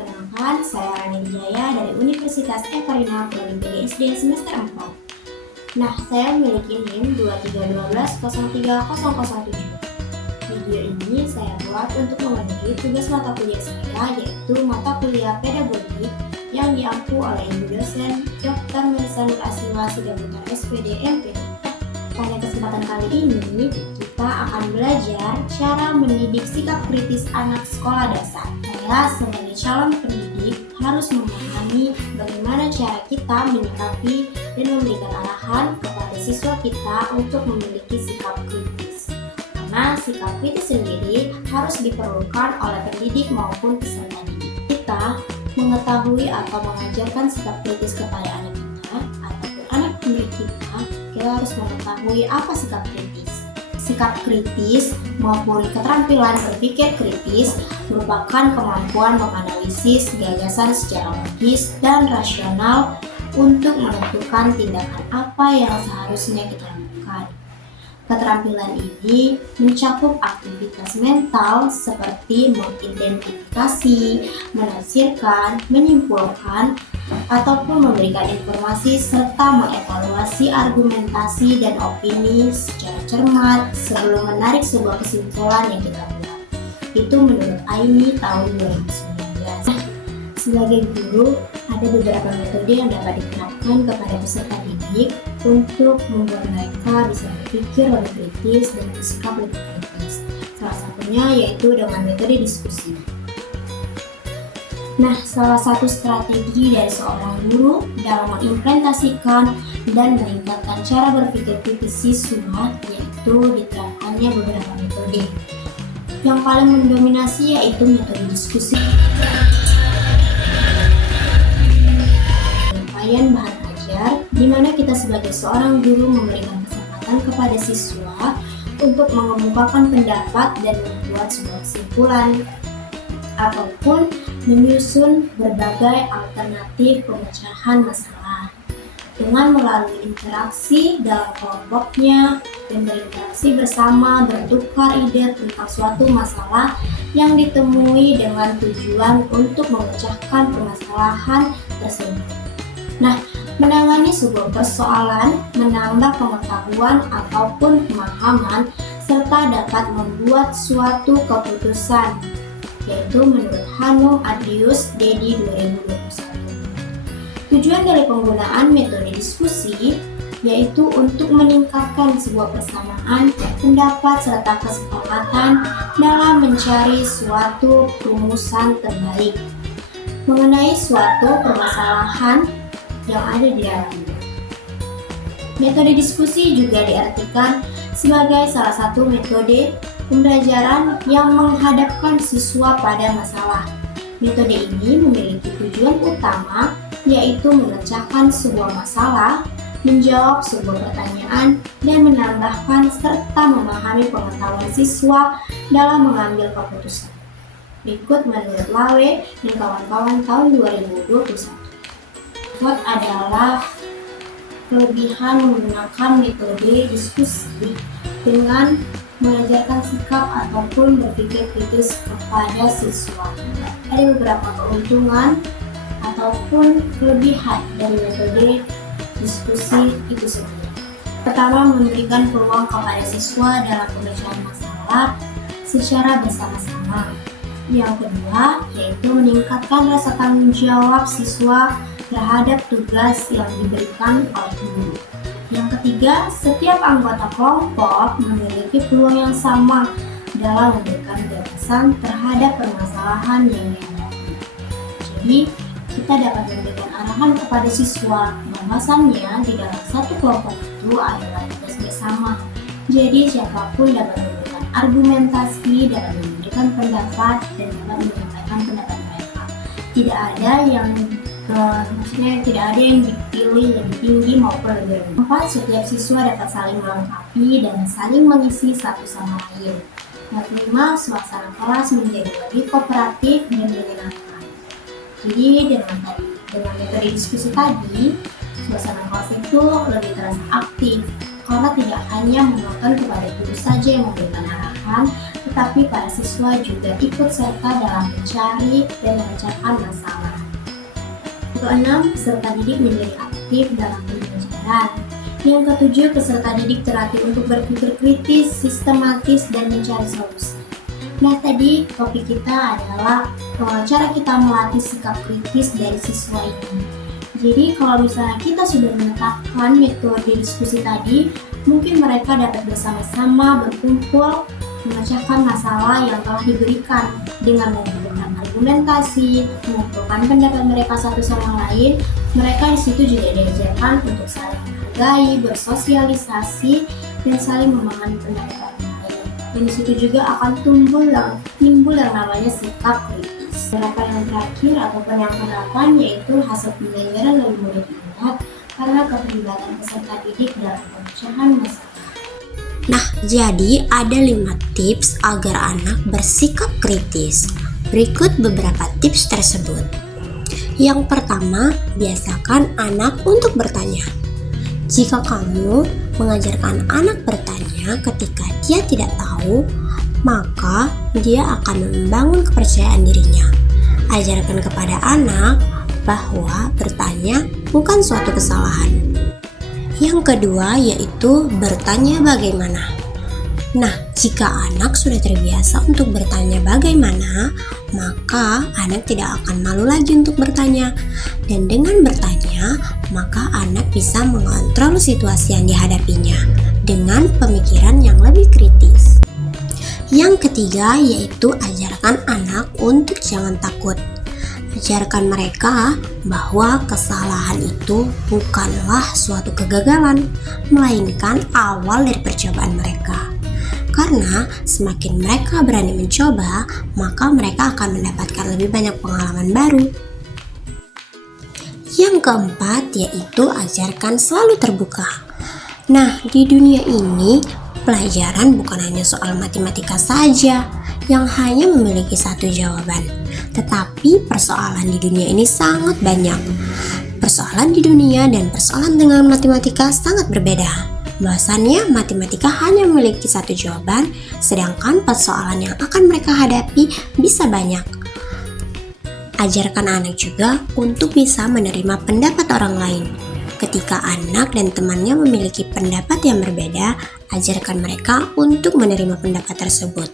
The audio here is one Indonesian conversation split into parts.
Perkenalkan, saya Rani Wijaya dari Universitas Ekarina Prodi PGSD semester 4. Nah, saya memiliki NIM 2312030007. Video ini saya buat untuk memenuhi tugas mata kuliah saya, yaitu mata kuliah pedagogi yang diampu oleh Ibu dosen Dr. Melisa Nur Asiwa Sidaputar SPD MPD. Pada kesempatan kali ini, kita akan belajar cara mendidik sikap kritis anak sekolah dasar. Saya sebagai calon pendidik harus memahami bagaimana cara kita menyikapi dan memberikan arahan kepada siswa kita untuk memiliki sikap kritis. Karena sikap kritis sendiri harus diperlukan oleh pendidik maupun peserta didik. Kita mengetahui atau mengajarkan sikap kritis kepada anak kita ataupun anak didik kita harus mengetahui apa sikap kritis. Sikap kritis maupun keterampilan berpikir kritis merupakan kemampuan menganalisis gagasan secara logis dan rasional untuk menentukan tindakan apa yang seharusnya kita lakukan. Keterampilan ini mencakup aktivitas mental seperti mengidentifikasi, menafsirkan, menyimpulkan, ataupun memberikan informasi serta mengevaluasi argumentasi dan opini secara cermat sebelum menarik sebuah kesimpulan yang kita buat. Itu menurut Aini tahun 2019. Sebagai guru, ada beberapa metode yang dapat diterapkan kepada peserta didik untuk membuat mereka bisa berpikir lebih kritis dan bersikap lebih kritis. Salah satunya yaitu dengan metode diskusi. Nah, salah satu strategi dari seorang guru dalam mengimplementasikan dan meningkatkan cara berpikir kritis siswa yaitu diterapkannya beberapa metode. Yang paling mendominasi yaitu metode diskusi. Penyampaian bahan ajar, di mana kita sebagai seorang guru memberikan kesempatan kepada siswa untuk mengemukakan pendapat dan membuat sebuah kesimpulan ataupun menyusun berbagai alternatif pemecahan masalah dengan melalui interaksi dalam kelompoknya dan berinteraksi bersama bertukar ide tentang suatu masalah yang ditemui dengan tujuan untuk memecahkan permasalahan tersebut. Nah, menangani sebuah persoalan menambah pengetahuan ataupun pemahaman serta dapat membuat suatu keputusan, yaitu menurut Hanum Adrius Dedi 2021. Tujuan dari penggunaan metode diskusi yaitu untuk meningkatkan sebuah persamaan pendapat serta kesepakatan dalam mencari suatu rumusan terbaik mengenai suatu permasalahan yang ada di dalamnya. Metode diskusi juga diartikan sebagai salah satu metode pembelajaran yang menghadapkan siswa pada masalah. Metode ini memiliki tujuan utama yaitu memecahkan sebuah masalah, menjawab sebuah pertanyaan, dan menambahkan serta memahami pengetahuan siswa dalam mengambil keputusan. Berikut menurut Lawe dan kawan-kawan tahun 2021. Adalah kelebihan menggunakan metode diskusi dengan mengajarkan sikap ataupun berpikir kritis kepada siswa. Ada beberapa keuntungan ataupun kelebihan dari metode diskusi itu sendiri. Pertama, memberikan peluang kepada siswa dalam pemecahan masalah secara bersama-sama. Yang kedua, yaitu meningkatkan rasa tanggung jawab siswa terhadap tugas yang diberikan oleh guru. Yang ketiga, setiap anggota kelompok memiliki peluang yang sama dalam memberikan gagasan terhadap permasalahan yang dihadapi. Jadi, kita dapat memberikan arahan kepada siswa bahwasannya di dalam satu kelompok itu adalah tugas bersama. Jadi, siapapun dapat memberikan argumentasi, dapat memberikan pendapat, dan dapat menyampaikan pendapat mereka. Tidak ada yang dipilih lebih tinggi maupun lebih rendah. Keempat, setiap siswa dapat saling melengkapi dan saling mengisi satu sama lain. Yang kelima, suasana kelas menjadi lebih kooperatif dan menyenangkan. Jadi dengan metode diskusi tadi, suasana kelas itu lebih terasa aktif karena tidak hanya menonton kepada guru saja yang memberikan arahan, tetapi para siswa juga ikut serta dalam mencari dan memecahkan masalah. Keenam, peserta didik menjadi aktif dalam pembelajaran. Yang ketujuh, peserta didik terlatih untuk berpikir kritis, sistematis, dan mencari solusi. Nah, tadi topik kita adalah cara kita melatih sikap kritis dari siswa ini. Jadi, kalau misalnya kita sudah menetapkan metode diskusi tadi, mungkin mereka dapat bersama-sama berkumpul memecahkan masalah yang telah diberikan dengan menggunakan argumentasi, mengumpulkan pendapat mereka satu sama lain. Mereka di situ juga diajarkan untuk saling menghargai, bersosialisasi, dan saling memahami pendapat orang lain. Dan di situ juga akan timbul yang namanya sikap kritis. Harapan yang terakhir ataupun yang ke-8 yaitu hasil pembelajaran lebih mudah diingat karena keterlibatan peserta didik dalam pemecahan masalah. Nah, jadi ada 5 tips agar anak bersikap kritis. Berikut beberapa tips tersebut. Yang pertama, biasakan anak untuk bertanya. Jika kamu mengajarkan anak bertanya ketika dia tidak tahu, maka dia akan membangun kepercayaan dirinya. Ajarkan kepada anak bahwa bertanya bukan suatu kesalahan. Yang kedua yaitu bertanya bagaimana. Nah, jika anak sudah terbiasa untuk bertanya bagaimana, maka anak tidak akan malu lagi untuk bertanya. Dan dengan bertanya, maka anak bisa mengontrol situasi yang dihadapinya dengan pemikiran yang lebih kritis. Yang ketiga yaitu ajarkan anak untuk jangan takut. Ajarkan mereka bahwa kesalahan itu bukanlah suatu kegagalan, melainkan awal dari percobaan mereka. Karena semakin mereka berani mencoba, maka mereka akan mendapatkan lebih banyak pengalaman baru. Yang keempat yaitu ajarkan selalu terbuka. Nah, di dunia ini pelajaran bukan hanya soal matematika saja yang hanya memiliki satu jawaban. Tetapi persoalan di dunia ini sangat banyak. Persoalan di dunia dan persoalan dengan matematika sangat berbeda. Bahwasannya matematika hanya memiliki satu jawaban, sedangkan persoalan yang akan mereka hadapi bisa banyak. Ajarkan anak juga untuk bisa menerima pendapat orang lain. Ketika anak dan temannya memiliki pendapat yang berbeda, ajarkan mereka untuk menerima pendapat tersebut.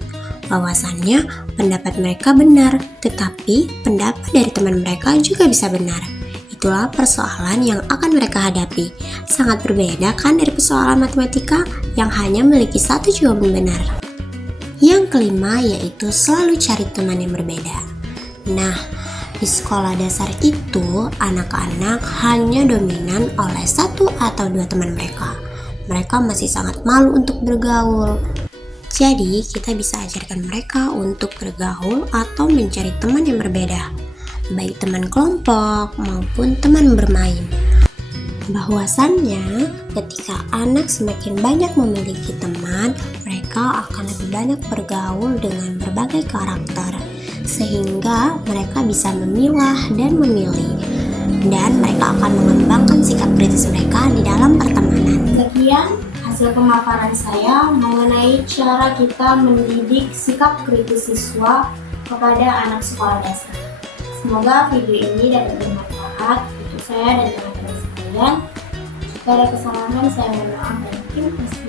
Bahwasannya pendapat mereka benar, tetapi pendapat dari teman mereka juga bisa benar. Itulah persoalan yang akan mereka hadapi. Sangat berbeda kan dari persoalan matematika yang hanya memiliki satu jawaban benar. Yang kelima yaitu selalu cari teman yang berbeda. Nah, di sekolah dasar itu anak-anak hanya dominan oleh 1 atau 2 teman mereka. Mereka masih sangat malu untuk bergaul. Jadi, kita bisa ajarkan mereka untuk bergaul atau mencari teman yang berbeda, baik teman kelompok maupun teman bermain. Bahwasannya, ketika anak semakin banyak memiliki teman, mereka akan lebih banyak bergaul dengan berbagai karakter, sehingga mereka bisa memilah dan memilih, dan mereka akan mengembangkan sikap kritis mereka di dalam pertemanan. Sekian hasil pemaparan saya mengenai cara kita mendidik sikap kritis siswa kepada anak sekolah dasar. Semoga video ini dapat bermanfaat untuk saya dan teman-teman sekalian. Jika ada kesalahan, saya mohon maaf dan terima kasih.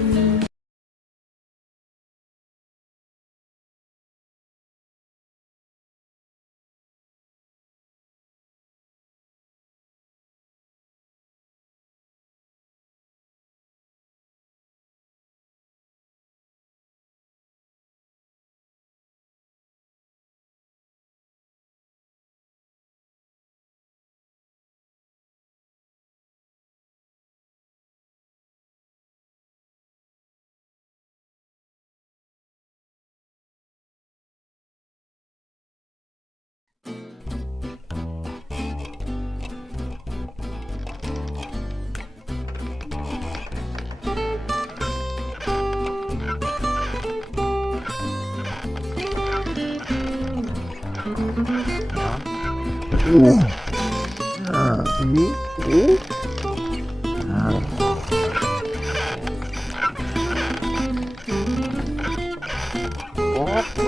Thank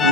you.